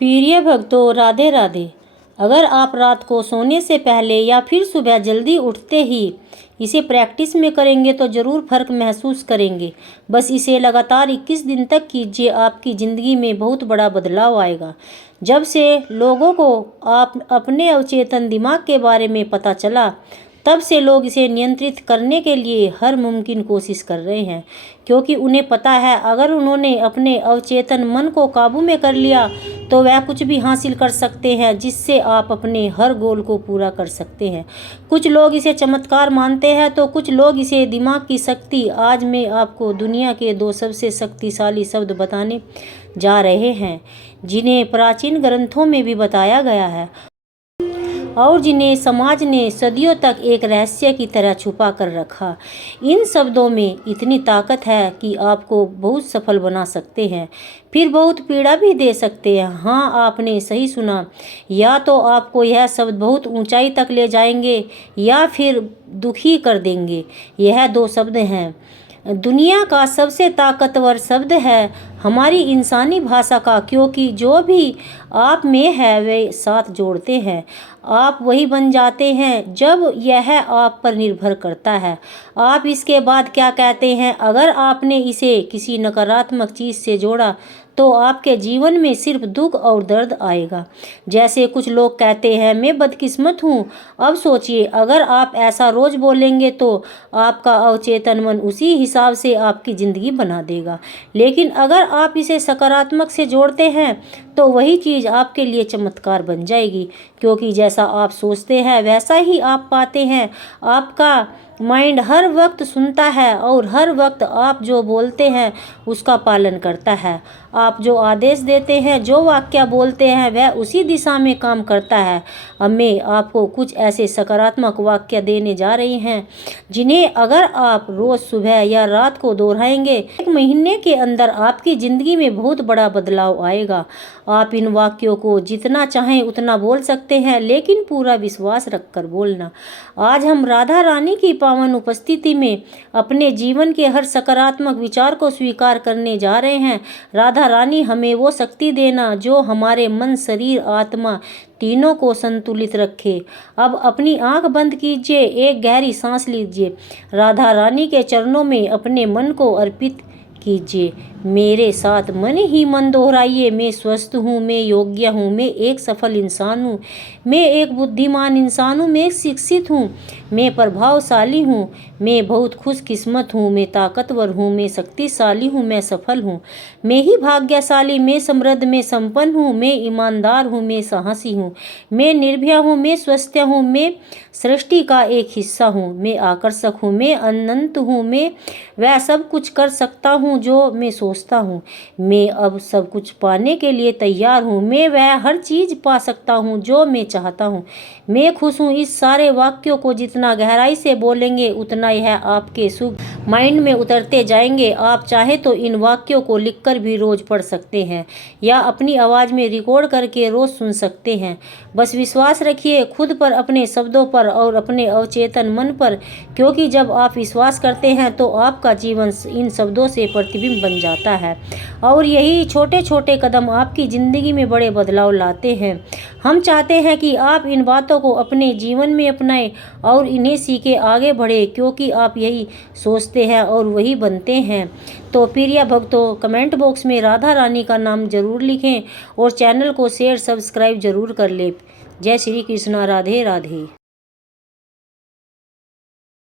प्रिय भक्तों, राधे राधे। अगर आप रात को सोने से पहले या फिर सुबह जल्दी उठते ही इसे प्रैक्टिस में करेंगे तो ज़रूर फ़र्क महसूस करेंगे। बस इसे लगातार 21 दिन तक कीजिए, आपकी ज़िंदगी में बहुत बड़ा बदलाव आएगा। जब से लोगों को आप अपने अवचेतन दिमाग के बारे में पता चला, तब से लोग इसे नियंत्रित करने के लिए हर मुमकिन कोशिश कर रहे हैं, क्योंकि उन्हें पता है अगर उन्होंने अपने अवचेतन मन को काबू में कर लिया तो वह कुछ भी हासिल कर सकते हैं, जिससे आप अपने हर गोल को पूरा कर सकते हैं। कुछ लोग इसे चमत्कार मानते हैं तो कुछ लोग इसे दिमाग की शक्ति। आज मैं आपको दुनिया के 2 सबसे शक्तिशाली शब्द बताने जा रहे हैं, जिन्हें प्राचीन ग्रंथों में भी बताया गया है और जिन्हें समाज ने सदियों तक एक रहस्य की तरह छुपा कर रखा। इन शब्दों में इतनी ताकत है कि आपको बहुत सफल बना सकते हैं, फिर बहुत पीड़ा भी दे सकते हैं। हाँ, आपने सही सुना। या तो आपको यह शब्द बहुत ऊंचाई तक ले जाएंगे या फिर दुखी कर देंगे। यह 2 शब्द हैं दुनिया का सबसे ताकतवर शब्द है हमारी इंसानी भाषा का, क्योंकि जो भी आप में है वे साथ जोड़ते हैं। आप वही बन जाते हैं जब यह आप पर निर्भर करता है। आप इसके बाद क्या कहते हैं? अगर आपने इसे किसी नकारात्मक चीज़ से जोड़ा तो आपके जीवन में सिर्फ दुख और दर्द आएगा। जैसे कुछ लोग कहते हैं, मैं बदकिस्मत हूँ। अब सोचिए, अगर आप ऐसा रोज़ बोलेंगे तो आपका अवचेतन मन उसी हिसाब से आपकी ज़िंदगी बना देगा। लेकिन अगर आप इसे सकारात्मक से जोड़ते हैं तो वही चीज़ आपके लिए चमत्कार बन जाएगी, क्योंकि जैसा आप सोचते हैं वैसा ही आप पाते हैं। आपका माइंड हर वक्त सुनता है और हर वक्त आप जो बोलते हैं उसका पालन करता है। आप जो आदेश देते हैं, जो वाक्य बोलते हैं, वह उसी दिशा में काम करता है। अब मैं आपको कुछ ऐसे सकारात्मक वाक्य देने जा रही हैं जिन्हें अगर आप रोज़ सुबह या रात को दोहराएंगे, 1 महीने के अंदर आपकी ज़िंदगी में बहुत बड़ा बदलाव आएगा। आप इन वाक्यों को जितना चाहें उतना बोल सकते हैं, लेकिन पूरा विश्वास रखकर बोलना। आज हम राधा रानी की पावन उपस्थिति में अपने जीवन के हर सकारात्मक विचार को स्वीकार करने जा रहे हैं। राधा रानी, हमें वो शक्ति देना जो हमारे मन, शरीर, आत्मा तीनों को संतुलित रखे। अब अपनी आंख बंद कीजिए, एक गहरी सांस लीजिए, राधा रानी के चरणों में अपने मन को अर्पित कीजिए। मेरे साथ मन ही मन दोहराइए, मैं स्वस्थ हूँ, मैं योग्य हूँ, मैं एक सफल इंसान हूँ, मैं एक बुद्धिमान इंसान हूँ, मैं शिक्षित हूँ, मैं प्रभावशाली हूँ, मैं बहुत खुशकिस्मत हूँ, मैं ताकतवर हूँ, मैं शक्तिशाली हूँ, मैं सफल हूँ, मैं ही भाग्यशाली, मैं समृद्ध, मैं संपन्न हूँ, मैं ईमानदार हूँ, मैं साहसी हूँ, मैं निर्भय हूँ, मैं स्वस्थ हूँ, मैं सृष्टि का एक हिस्सा हूँ, मैं आकर्षक हूँ, मैं अनंत हूँ, मैं वह सब कुछ कर सकता हूँ जो मैं सोचता हूँ, मैं अब सब कुछ पाने के लिए तैयार हूँ, मैं वह हर चीज़ पा सकता हूँ जो मैं चाहता हूँ, मैं खुश हूँ। इस सारे वाक्यों को जितना गहराई से बोलेंगे उतना यह आपके सुख माइंड में उतरते जाएंगे। आप चाहे तो इन वाक्यों को लिखकर भी रोज़ पढ़ सकते हैं या अपनी आवाज़ में रिकॉर्ड करके रोज़ सुन सकते हैं। बस विश्वास रखिए खुद पर, अपने शब्दों पर और अपने अवचेतन मन पर, क्योंकि जब आप विश्वास करते हैं तो आपका जीवन इन शब्दों से प्रतिबिंब बन जाता है और यही छोटे छोटे कदम आपकी ज़िंदगी में बड़े बदलाव लाते हैं। हम चाहते हैं कि आप इन बातों को अपने जीवन में अपनाएं और इन्हें सीखे आगे बढ़े, क्योंकि आप यही सोचते हैं और वही बनते हैं। तो प्रिय भक्तों, कमेंट बॉक्स में राधा रानी का नाम जरूर लिखें और चैनल को शेयर सब्सक्राइब जरूर कर लें। जय श्री कृष्णा, राधे राधे।